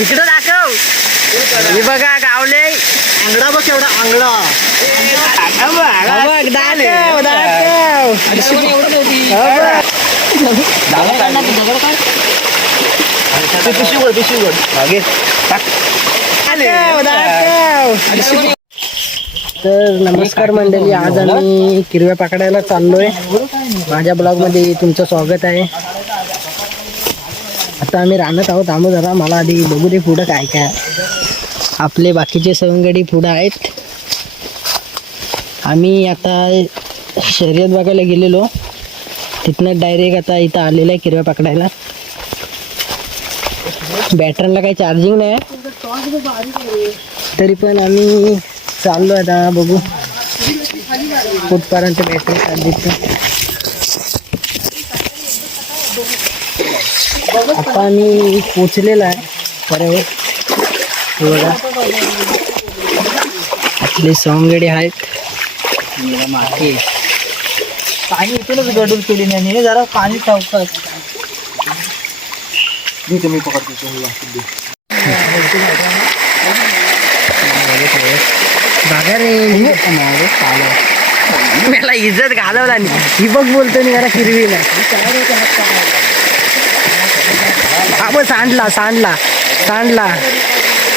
इकडं दाखव. हे बघा गावले आंगडा बघ एवढा आंगडा. तर नमस्कार मंडळी, आज आम्ही किरव्या पकडायला चाललोय. माझ्या ब्लॉग मध्ये तुमचं स्वागत आहे. आता आम्ही राहत आहोत. आम्ही जरा मला आधी बघू दे पुढं काय काय. आपले बाकीचे सवंगडी पुढं आहेत. आम्ही आता शर्यत बघायला गेलेलो, तिथनं डायरेक्ट आता इथं आलेलं आहे किरव्या पकडायला. बॅटरीला काही चार्जिंग नाही तरी पण आम्ही चाललो आता. बघू कुठपर्यंत बॅटरी चार्जिंग. आता आम्ही पोचलेला आहे बरोबर. बघा आपले सवंगडी आहेत. मागे पाणी इथूनच गडून केली नाही, जरा पाणी टाकतात. मी पकडतो. बघा रे मला इज्जत घालवला नाही. ही बघ बोलतो नाही जरा हिरवीला. हा सांडला सांडला सांडला.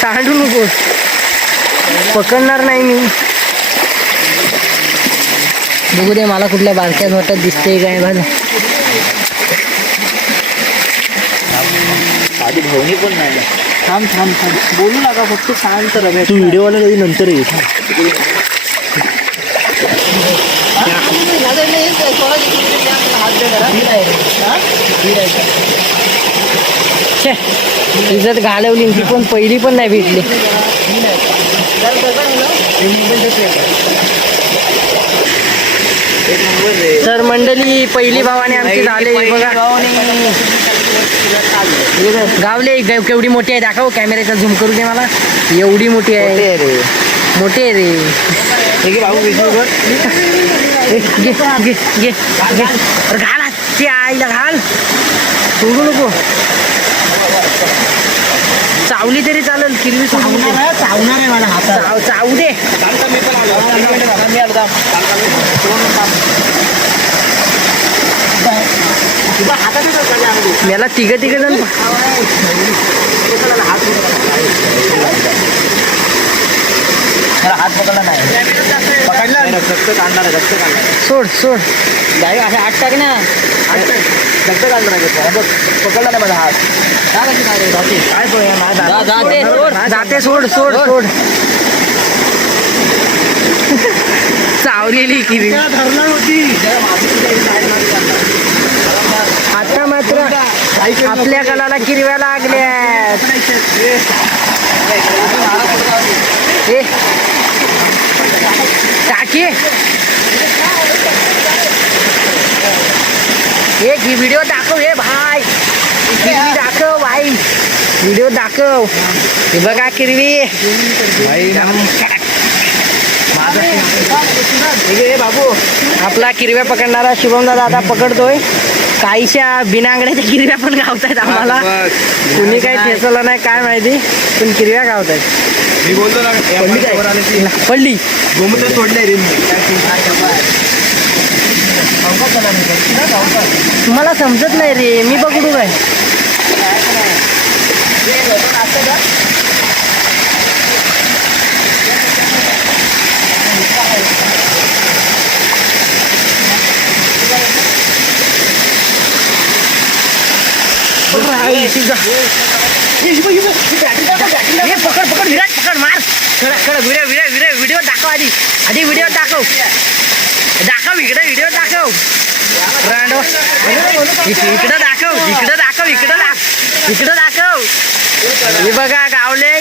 सांडू नको, पकडणार नाही मी. बघू दे मला कुठल्या बारक्यात वाटत दिसते काय बघ. आधी भवनी पण नाही. थांब थांब थांब, बोलू नका, फक्त शांत रमे. तू व्हिडिओवाला कधी नंतर ये. इज्जत घालवली ती पण पहिली पण नाही भेटली. तर मंडळी पहिली भावाने आमची झाले. बघा गावले केवढी मोठी आहे दाखव. कॅमेऱ्याचा झूम करू दे मला. एवढी मोठी आहे रे, मोठी आहे रे. घाल ती आईला, घाल, सोडू नको. चावली तरी चालेल, किरवी सोडू नको. चावणार आहे मला हातात. चावू दे. याला तिघ जण हात पकडला नाही. पकडला रक्त काढणार, रक्त काढणार. सोड सोड. गाई असे हात टाक ना. रक्त काढणार बघ. पकडला नाही माझा हात. काय जाते. सोड सोड सोड. चावलेली किरी धरणार होती. आता मात्र आपल्या गलाला किरव्या लागल्या. टाकी एक ही व्हिडिओ दाखव. हे भाई किरवी दाखव भाई, व्हिडिओ दाखव. हे बघा किरवी बाबू. आपला किरव्या पकडणारा शुभम दादा आता पकडतोय. काहीशा बिनांगड्याच्या किरव्या पण गावतायत आम्हाला. कुणी काही ठेचलं नाही काय माहिती, पण किरव्या गावतायत. मी बोलतो ना, पडली गोमूत्र सोडलंय रे. मला समजत नाही रे, मी पकडू काय. पकड पकड विराट, पकड, मार. व्हिडिओ दाखव. आधी व्हिडिओ दाखव. इकडे व्हिडिओ दाखव. इकडं दाखव. इकडं दाखव. हे बघा गावले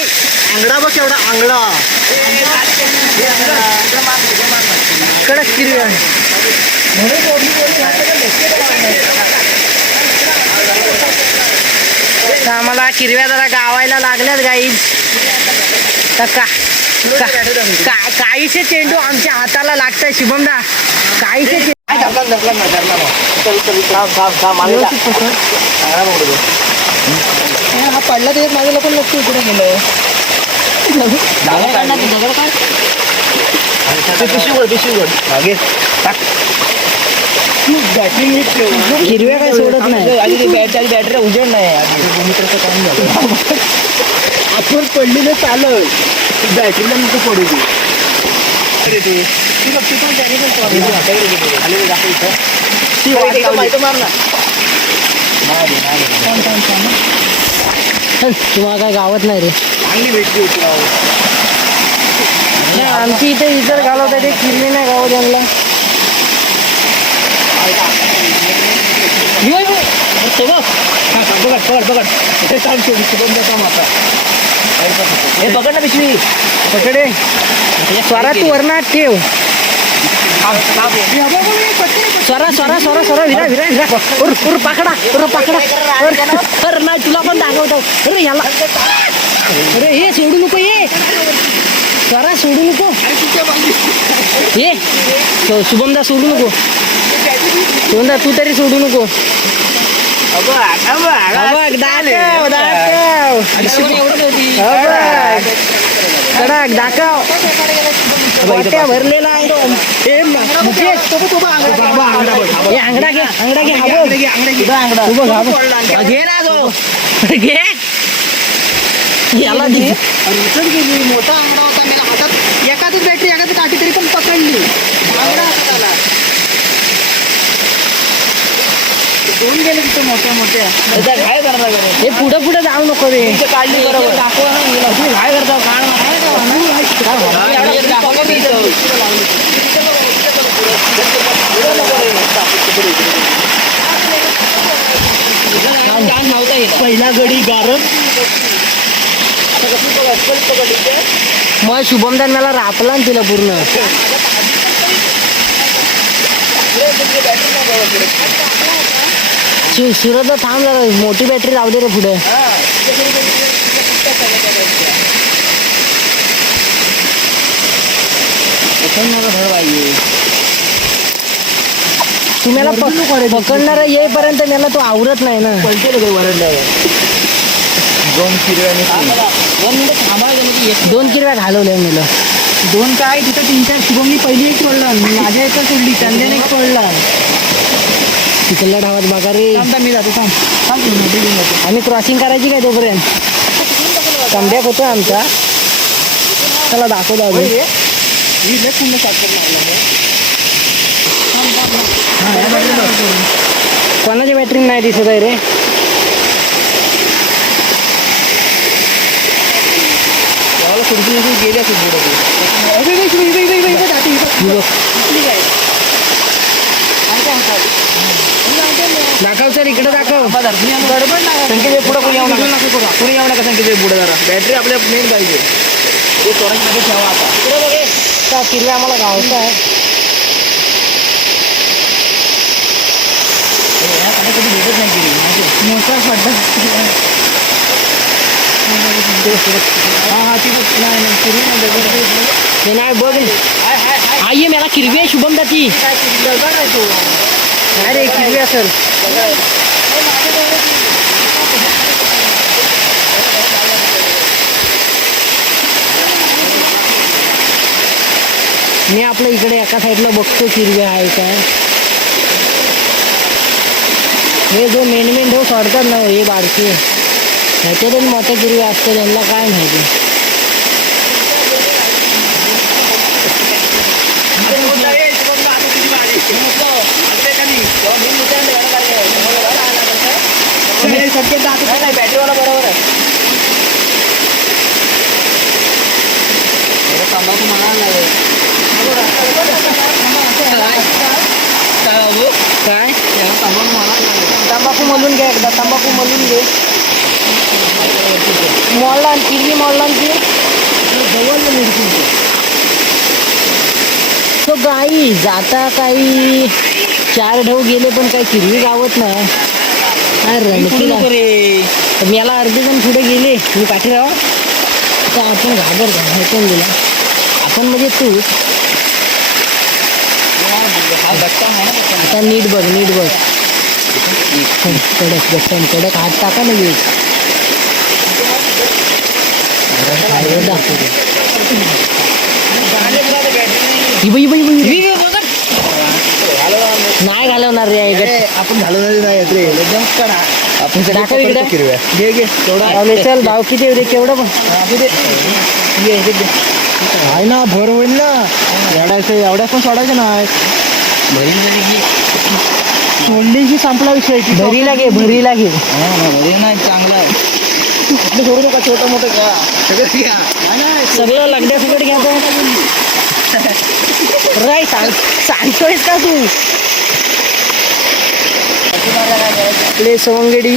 आंगडा बघ एवढा आंगडा. कडक किरव्या. आम्हाला किरव्या जरा गावायला लागल्यात गाईज. काहीशे चेंडू आमच्या हाताला लागतंय शुभमदा. काहीशे हा पडला त्याच्यात माझ्या पण लक्ष इकडे गेलं. हिरव्या काय सोडत नाही. बॅटरी उजेड नाही काम झालं. आपण पडलेलं चालत बॅटरीला नको पडू दे. तुम्हाला काय गावत नाही रे. चांगली भेटली होती आमची इथे इतर घालवतात ते किरवी नाही गाव त्यांना. पकड ना पिशवी. पकडे स्वरा तू वरना ठेव. स्वरा स्वरा स्वरा स्वरा विरा विरा विरा उर उर पाकडा उर पाकडा. अरे नाही तुला पण दाखवतो. अरे याला अरे हे सोडू नको. ये स्वरा सोडू नको. ये शुभमदा सोडू नको. शुभमदा तू तरी सोडू नको. कडक दाखव. भरलेला आहे. अंगडा घे अंगडा घे. घे ना तो घे. याला दे. मोठा अंगडा होता मला हातात. एखादच बॅटरी एखादी काठी तरी पण पकडली. अंगडा हातात आला. दोन गेले तिथे मोठ्या मोठ्या. काय करता हे पुढं पुढं जाऊ नको रे. काढली बरोबर. काय करता पहिला गडी गारद. मग शुभमदान मला रापला ना तिला पूर्ण. सुरत थांब जरा. मोठी बॅटरी राहू दे रे पुढे. तुम्हाला पकडणार येईपर्यंत मला तो आवरत नाही ना. दोन किरव्या घालवल्या मला. दोन काय तिथं 3-4 शुभमनी पहिली एक सोडला. माझ्या एकच सोडली. त्यांनी एक सोडला. तिकडल्या डावात बघा रे. मी जातो थांब. आम्ही क्रॉसिंग करायची काय तोपर्यंत. कमबॅक होतो आमचा. चला दाखवतो अजून. कोणाची बॅटरी नाही दिसत आहे रे. गेल्या दाखव सर इकडे दाखव. संकेत पुढे कोणी येऊ नका. कोणी येऊ नका संकेत पुढे जरा. बॅटरी आपल्या मेन पाहिजे. ते मध्ये ठेवा आता. किरव्या आम्हाला गावचा आहे. कधी भेटत नाही मोठा खड्डा. नाही बघ. आई मला किरवी आहे शुभम दाती. अरे किरवी असेल. मी आपल्या इकडे एका साईडला बघतो किरव्या आहे काय. हे जो मेन ढो सोडतात ना हे बारके. ह्याच्यातच मोठ्या किरव्या असतात. त्यांना काय माहिती. बॅटरीवाला बरोबर आहे. तंबाखू मला काय तंबाखू मलून घे एकदा. तंबाखू मलून घे. मोडला किरवी मोडला की तो गाई जाता काही 4 ढव गेले पण काही किरवी गावत नाही. रणकीला मी याला अर्धे जण पुढे गेले. मी पाठी राहा तर आपण घाबरून गेला. आपण म्हणजे तू आता नीट बघ नीट बघ. कडक बटन कडक हात टाका लगेच. नाही घालवणार रे आपण घालवणार नाही रे एकदम कडा. आपण सगळे दाखव इकडे. पकडतो किरव्या. घे घे तेवढा लावले चल भाव किती रे केवढं पण आहे ना भर होईल ना एवढ्या पण सोडायचं नाही सोडली की संपला विषय भरी लागे भरी लागे भरी नाही चांगला आहे कुठलं सोडू नका छोटं मोठं घ्या सगळं घ्या सगळं लगड्या फुकट घ्यायचं राय सांगतोयस का तू आपले सवंगडी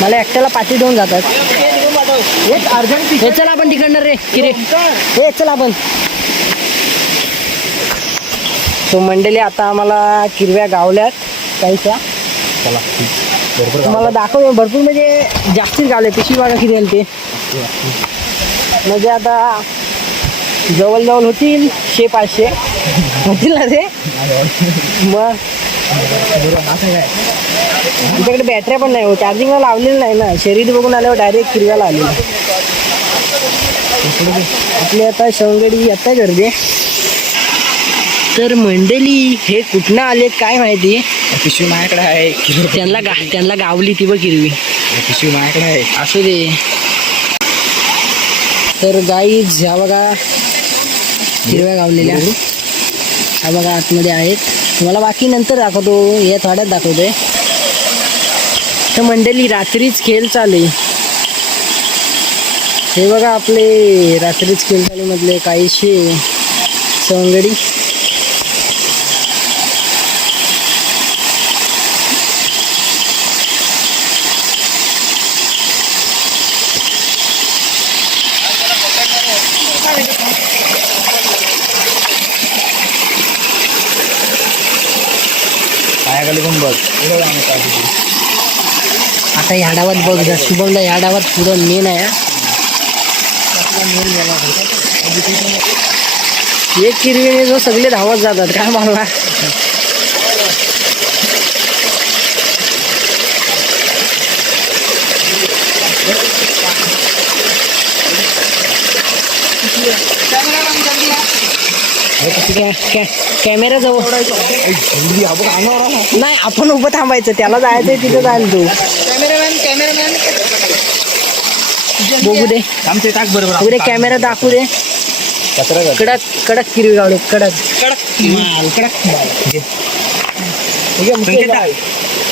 मला एकट्याला पाठी देऊन जातात हे चल आपण तिकडनं रे किरे हे चल आपण तो मंडळी आता आम्हाला किरव्या गावल्यात काहीच्या तुम्हाला दाखव भरपूर म्हणजे जास्तीच गावले पिशवी बघा किती आली ते म्हणजे आता जवळ होतील 600-500 होतील ना ते मग आमच्याकडे बॅटऱ्या पण नाही हो चार्जिंगला लावलेलं नाही ना शर्यत बघून आल्यावर डायरेक्ट किरव्याला आलेलं आपली आता सवंगडी आता गर्दी तर मंडळी हे कुठनं आले काय माहिती पिशवी माझ्याकडे आहे त्यांना गावली ती बघ किरवी पिशवी माझ्याकडे आहे असू दे तर गाईज ह्या बघा हिरव्या गावलेल्या ह्या बघा आतमध्ये आहेत तुम्हाला बाकी नंतर दाखवतो या थोड्यात दाखवतोय तर मंडळी रात्रीच खेळ चालू आहे हे बघा आपले रात्रीच खेळ चालू मधले काहीशे सवंगडी पण बघ आता ह्या डावात बघ जर शुभमला ह्या डावात पुढं मेन आहे एक किरवीने जो सगळे धावत जातात काय मला कॅमेरा जवळ नाही आपण उभं थांबायचं त्याला जायचंय तिथं जायला तू कॅमेरामॅन बघू दे टाक बरोबर बघू दे कॅमेरा दाखवू दे कडक कडक किरवी गावले कडक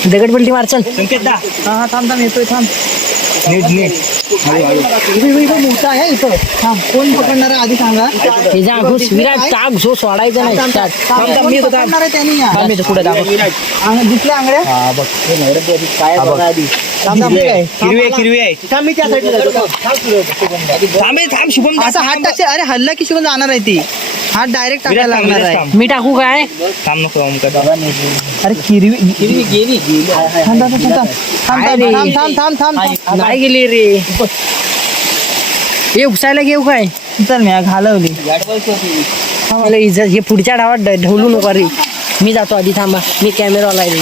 दगडपलटी मार चल संकेत दा हा थांब येतोय थांब मोठा आहे इथं कोण पकडणार आधी सांगा विराट टाक जो सोडायचा नाही पकडणार आहे त्यांनी पुढे दिसल्या आंगड्या किरवी आहे मी त्या थांब शुभम असा हात टाकशील अरे हल्ला की शुभम जाणार आहे ती हात डायरेक्ट टाकायला लागणार आहे मी टाकू काय थांब नको अरे किरवी गेली थांब नाही गेली रे हे उपसायला घेऊ काय चल मी घालवली मला इज्जत हे पुढच्या डावात ढवलू नको रे मी जातो आधी थांबा मी कॅमेरावाला आहे रे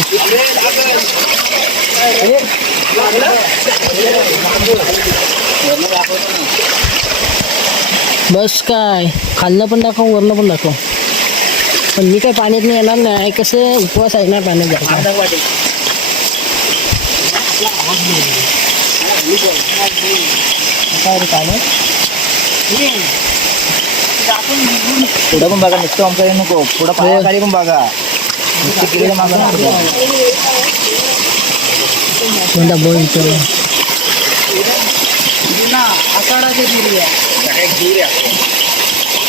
बस काय खाल्लं पण दाखव वरनं पण दाखव पण मी काय पाण्यात नाही येणार नाही कसं उपवास आहे ना पाण्यात जायचं पुढं पण बघा नुसतं आमच्या नको पुढं पायाखाली पण बघा कोणता बोलतो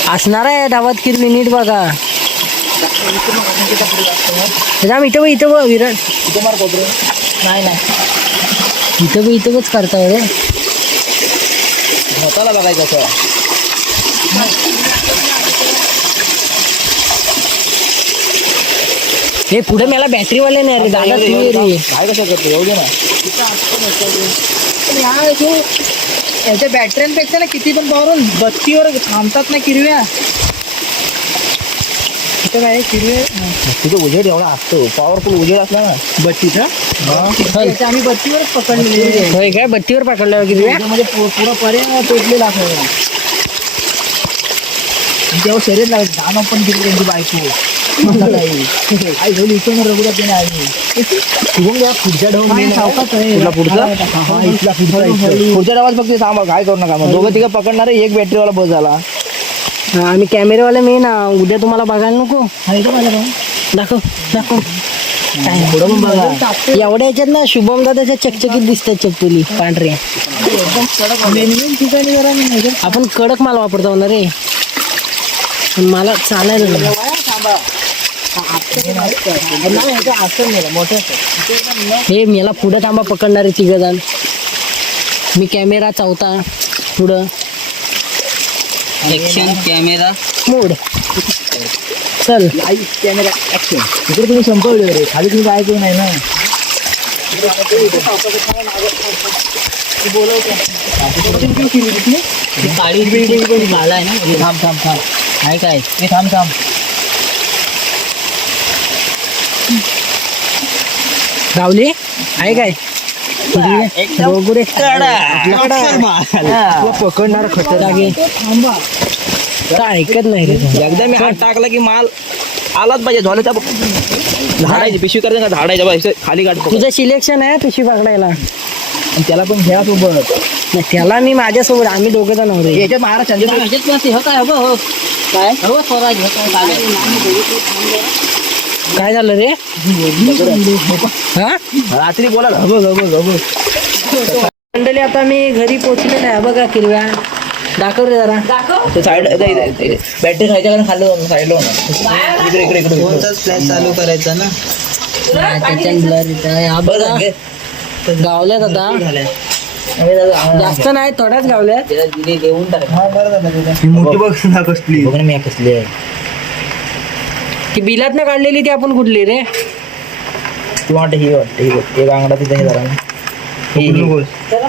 असणार आहे डावात किरवी नीट बघा राम इथं विराट नाही इथंच करता रे स्वतःला बघायचं असं हे पुढे मला बॅटरीवाले नाही रे दादा तू रे काय कसं करतो एवढे ना याच्या बॅटऱ्यांपेक्षा ना किती पण पावरून बत्तीवर थांबतात ना किरव्या इथं काय हिरवे तिथे उजेड एवढा असतो पॉवरफुल उजेड असला ना बत्तीचा हा. आम्ही बत्तीवर पकडले होय काय बत्तीवर पकडल्यावर किती म्हणजे पुरा पर्याय पेटलेला असायला तेव्हा शरीर लावायचं दाना पण किती त्यांची बायको आई घेऊन इथून रघुरा ते नाही शुभम घ्या पुढच्या डावात पुढच्या डावात फक्त सांभाळ काय करू नका मग दोघं तिघं पकडणारे एक बॅटरीवाला बस झाला आम्ही कॅमेरेवाले मी ना उद्या तुम्हाला बघायला नको दाखव दाखव पुढं पण बघा एवढ्या याच्यात ना शुभम दादाच्या चकचकीत दिसतात चप्पली पांढऱ्या ठिकाणी जरा नाही आपण कडक माल वापरतो ना रे पण मला चालायला नाही. हे मला पुढं थांबा पकडणारे तिघ जण मी कॅमेरा चौथा पुढं ऍक्शन कॅमेरा मोड चल कॅमेरा ऍक्शन इकडे तुम्ही संपवले रे खाली तुम्ही काय नाही ना थांब थांब थांब आहे काय हे थांब थांब गावली आहे काय गोगुरे पकडणार जागे काय ऐकत नाही रे एकदा मी हात टाकला की माल आलाच पाहिजे झालं त्या झाडायची पिशवी करायचं का झाडायच्या बाहेर खाली गाठ पकड. तुझं सिलेक्शन आहे पिशवी पकडायला आणि त्याला पण घ्या सोबत नाही, त्याला मी माझ्यासोबत आम्ही दोघे जण होते याच्यात महाराज काय झालं रे हा रात्री बोला मंडळी आता मी घरी पोहोचलेलो आहे बघा किरव्या दाखव रे जरा साईड बॅटरी खायच्या कारण खाल्लं साईडला होणार इकडे इकडे इकडे फ्लॅश चालू करायचा ना त्याच्यात ब्लर येत आहे हा बघा गावल्यात आता जास्त नाही थोड्याच गावल्यात देऊन टाक मोठी बघ ना कसली बघ ना मी कसली आहे ती बिलात ना काढलेली ती आपण कुठली रे तू वाटत ही वाटते ही बघ एक अंगडा तिथे हे जरा